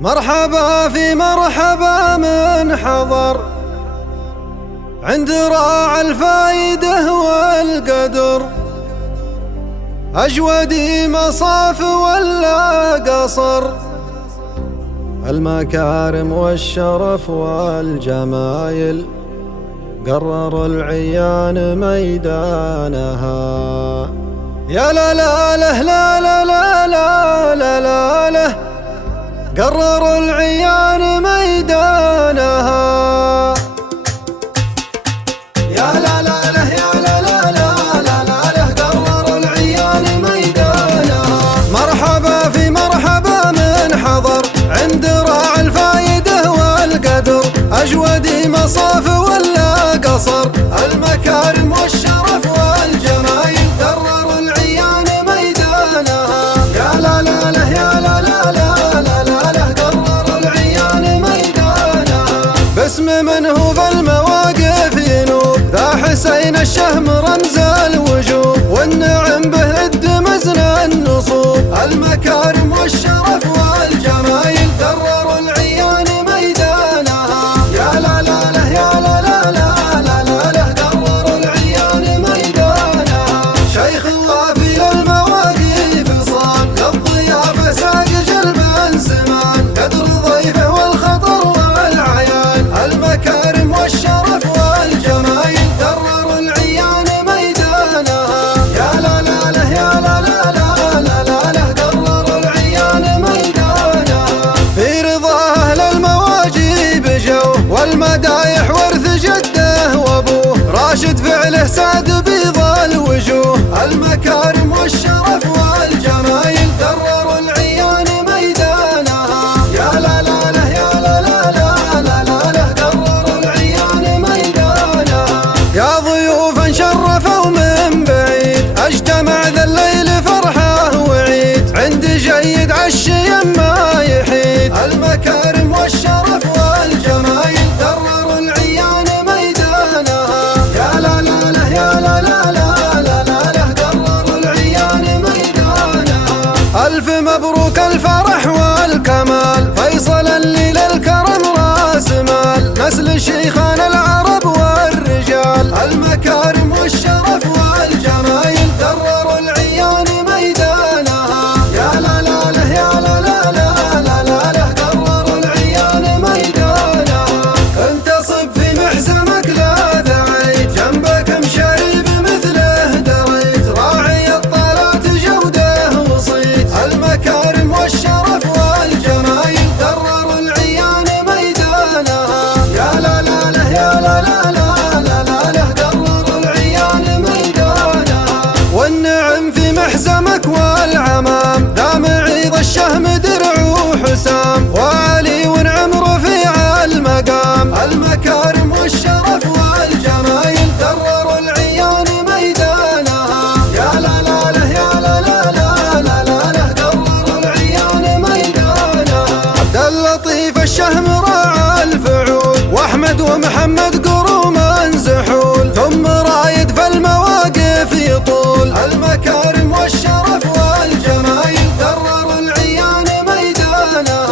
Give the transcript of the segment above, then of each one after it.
مرحبا في مرحبا من حضر عند راعي الفايدة والقدر، أجودي مصاف ولا قصر، المكارم والشرف والجمايل قرر العيان ميدانها. يا لا لا لا لا لا لا لا لا لا لا قرر العيان ميدانها. يا لا لا لا يا لا لا لا لا لا لا قرر العيان ميدانها. مرحبا في مرحبا من حضر عند راعي الفايدة والقدر، أجودي مصاف ولا قصر، المكارم والشرف والجمايل قرر العيان ميدانها. يا لا لا لا يا لا لا لا لا لا لا قرر العيان ميدانها. باسم من هو في المواقف ينوب، ذا حسين الشهم رمز الوجوب، والنعم به الدمزن النصوب، المكارم والشرف والجمايل قرر العيان ميدانها. يا لا لا لا يا لا لا لا لا لا لا قرر العيان ميدانها. شيخ وافي المواقف صان، للضيافة ساق جلبا سمان، قدر ضيفه والخطر والعيان، المكارم والشرف والجمايل قرر العيان ميدانها. يا لا لا لا يا لا لا لا لا لا لا قرر العيان ميدانها. في رضا أهل المواجيب جوه، والمدايح ورث جده وابوه، راشد فعله ساد بيض الوجوه، المكارم والشرف والجمايل قرر العيان ميدانها. يا لا لا لا يا لا لا لا لا لا لا قرر العيان ميدانها. يا ضيوفا شرفوا من بعيد، اجتمع ذا الليل فرحه وعيد، عند جيد عشي ما يحيد، المكارم والشرف والجمايل قرر العيان ميدانها. يا لا لا لا يا لا لا لا لا لا لا قرر العيان ميدانها. ألف مبروك الفرح والكمال، فيصل اللي للكرم راس مال، نسل شيخان العرب والرجال، المكارم والشرف والجمايل قرر العيان ميدانها. يا لا لا لا يا لا لا لا لا لا لا قرر العيان ميدانها. انتصب في محزمك لا دعيت، جنبك مشاري بمثله دريت، راعي الطلات جوده وصيت، المكارم والشرف والجمايل قرر العيان ميدانها. يا لا لا لا يا لا لا لا لا لا لا قرر العيان ميدانها. والنعم في محزمك والعمام، دام عيض الشهم درع وحسام، وعلي ونعم رفيع المقام، المكارم والشرف والجمايل قرر العيان ميدانها. يا لا لا لا يا لا لا لا لا لا لا قرر العيان ميدانها. عبد اللطيف الشهم راعى الفعول، واحمد ومحمد قروما زحول، ثم رايد في المواقف يطول، المكارم والشرف والجمايل قرر العيان ميدانها.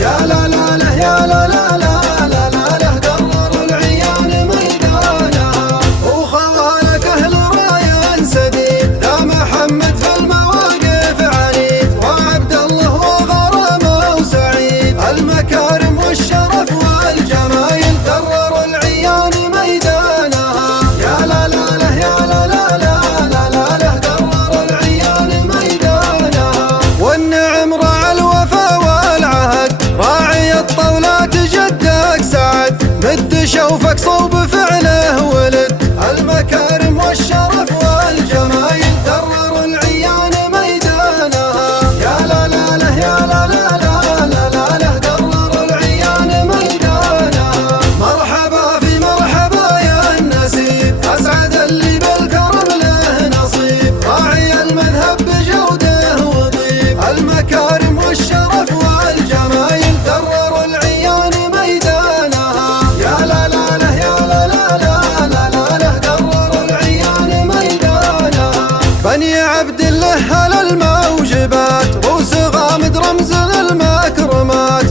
يا لا لا لا يا لا لا لا لا لا لا قرر العيان ميدانها. وخوالك اهل رايان سديد، ذا محمد في المواقف عنيد، وعبد الله وغرامه وسعيد، المكارم والشرف والجمايل قرر العيان ميدانها. يا لا لا لا يا لا لا لا لا لا لا قرر العيان ميدانها. والنعم راعى الوفا والعهد، راعي الطولات جدك سعد، مد شوفك صوب فعله ولد، المكارم والشرف والجمايل قرر العيان ميدانها. يا لا لا لا يا لا لا لا لا لا لا قرر العيان ميدانها. مرحبا في مرحبا يا النسيب، أسعد اللي بالكرم له نصيب، راعي المذهب بجوده وطيب، المكارم والشرف والجمايل قرر العيان ميدانها. يا لا لا لا يا لا لا لا لا لا لا قرر العيان ميدانها. بني عبد الله على الموجبات، روس غامد رمز للمكرمات،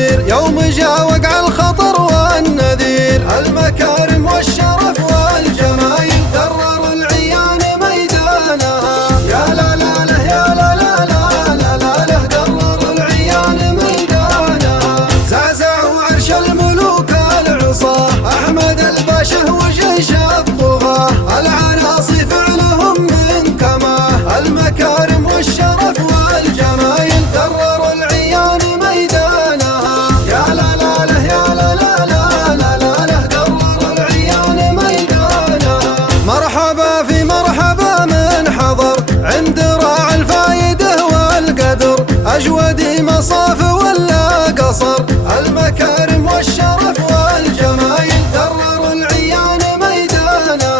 الخير يوم جاء وقع الخطر والنذير. المكارم والشرف والجمايل درر العيان ميدانها. يا لا لا له يا لا لا لا لا لا له درر العيان ميدانها. زعزعوا عرش الملوك العصاه أحمد الباشا وجيش الطغاه. العناصي فعلهم من كماه. المكارم والشرف والجمايل درر العيان ميدانها. يا لا لا له يا لا لا لا لا لا له درر العيان ميدانها. مرحبا في مرحبا من حضر عند راعي الفايده والقدر. أجودي مصاف ولا قصر. المكارم والشرف والجمايل درر العيان ميدانها.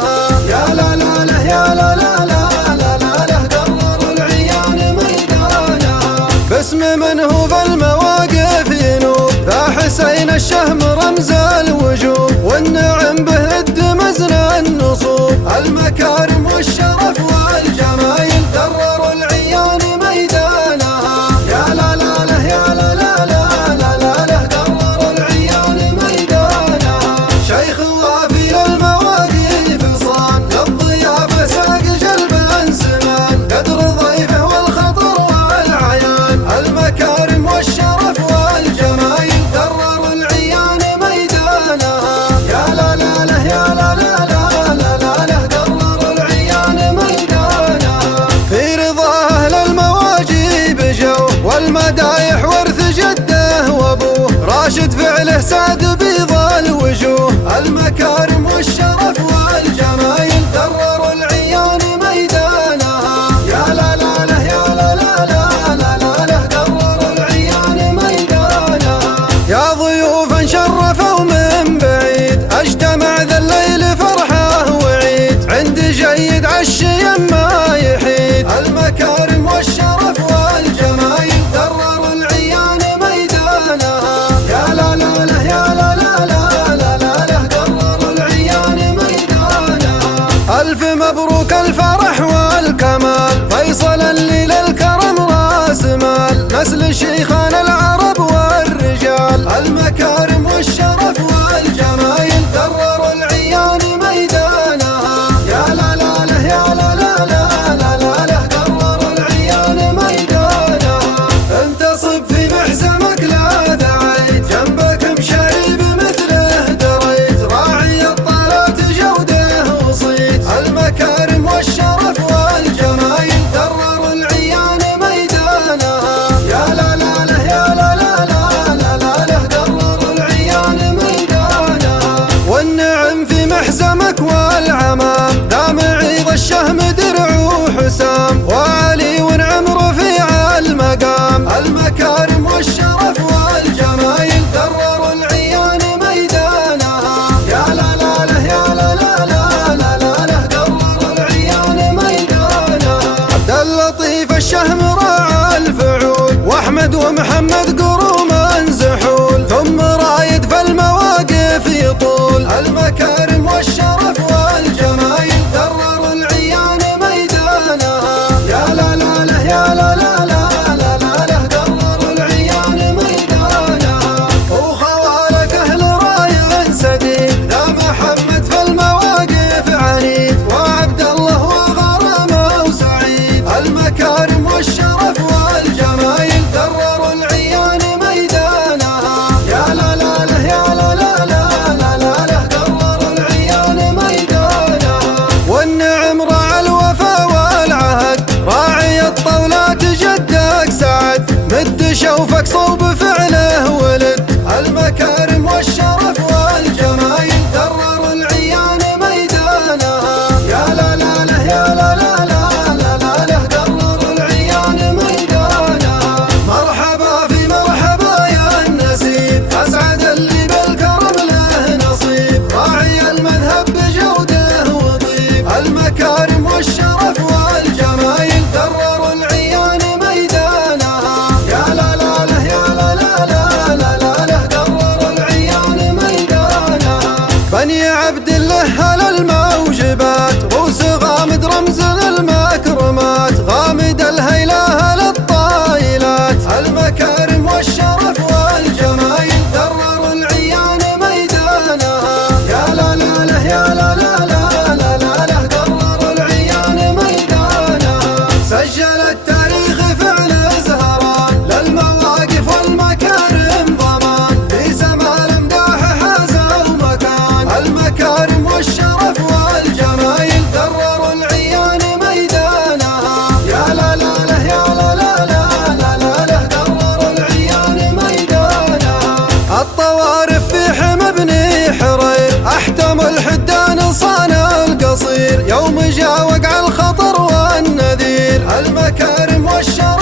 يا لا لا له يا لا لا لا لا لا له درر العيان ميدانها. باسم من هو في المواقف ينوب ذا حسين الشهم رمز الوجوب. والنعم به الدمزن النصوب. المكارم والشرف والجمايل درر العيان ميدانها. يا لا لا له يا لا لا لا لا لا له درر العيان ميدانها. شيخ وافي المواقف صان للضيافة ساق جلبا سمان. قدر ضيفه والخطر والعيان. المكارم والشرف والجمايل درر العيان ميدانها. يا لا لا له يا لا لا لا لا لا له درر العيان ميدانها. في رضا أهل المواجيب جو والمدايح ورث جده وابوه. راشد فعله ساد بيض الوجوه. المكارم والشرف والجمايل درر العيان ميدانها. يا لا لا له يا لا لا لا لا لا له درر العيان ميدانها. يا ضيوفا شرفوا من بعيد اجتمع ذا الليل فرحه وعيد. عند جيد عشي ما يحيد. المكارم والشرف والجمايل درر العيان ميدانها. يا لا لا له يا لا لا لا لا لا له درر العيان ميدانها. ألف مبروك الفرح والكمال. فيصل اللي للكرم راس مال. نسل شيخان العرب والرجال. المكارم والشرف والجمايل درر العيان ميدانها. يا لا لا له يا لا لا لا لا لا له درر العيان ميدانها. انتصب في محزمك لا دعيت. جنبك مشاري بمثله دريت. راعي الطلات جوده وصيت. المكارم والشرف والجمايل درر العيان ميدانها. يا لا لا له يا لا لا لا لا لا له درر العيان ميدانها. والنعم في محزمك والعمام. ذا معيض الشهم درع وحسام. وعلي ونعم رفيع المقام. المكارم والشرف والجمايل درر العيان ميدانها. يا لا لا له يا لا لا لا لا لا له درر العيان ميدانها. عبد اللطيف الشهم راعى الفعول. واحمد ومحمد قروما زحول. ثم رايد في المواقف يطول. المكارم والشرف والجمايل درر العيان ميدانها. يا لا لا له يا لا لا لا لا لا له درر العيان ميدانها. وخوالك اهل راي سديد. ذا محمد في المواقف عنيد. وعبد الله وغرامه وسعيد. المكارم والشرف والجمايل درر العيان ميدانها. يا لا لا له يا لا لا لا لا لا له درر العيان ميدانها. والنعم راعى الوفا والعهد. راعي الطولات جدك سعد. مد شوفك صوب فعله ولد. المكارم والشرف والجمايل درر العيان ميدانها. يا لا لا له يا لا لا لا لا لا له درر العيان ميدانها. مرحبا في مرحبا يا النسيب. أسعد اللي بالكرم له نصيب. راعي المذهب بجوده وطيب. المكارم والشرف والجمايل درر العيان ميدانها. يا لا لا له يا لا لا لا لا لا له درر العيان يوم جا وقع الخطر والنذير، المكارم والشرف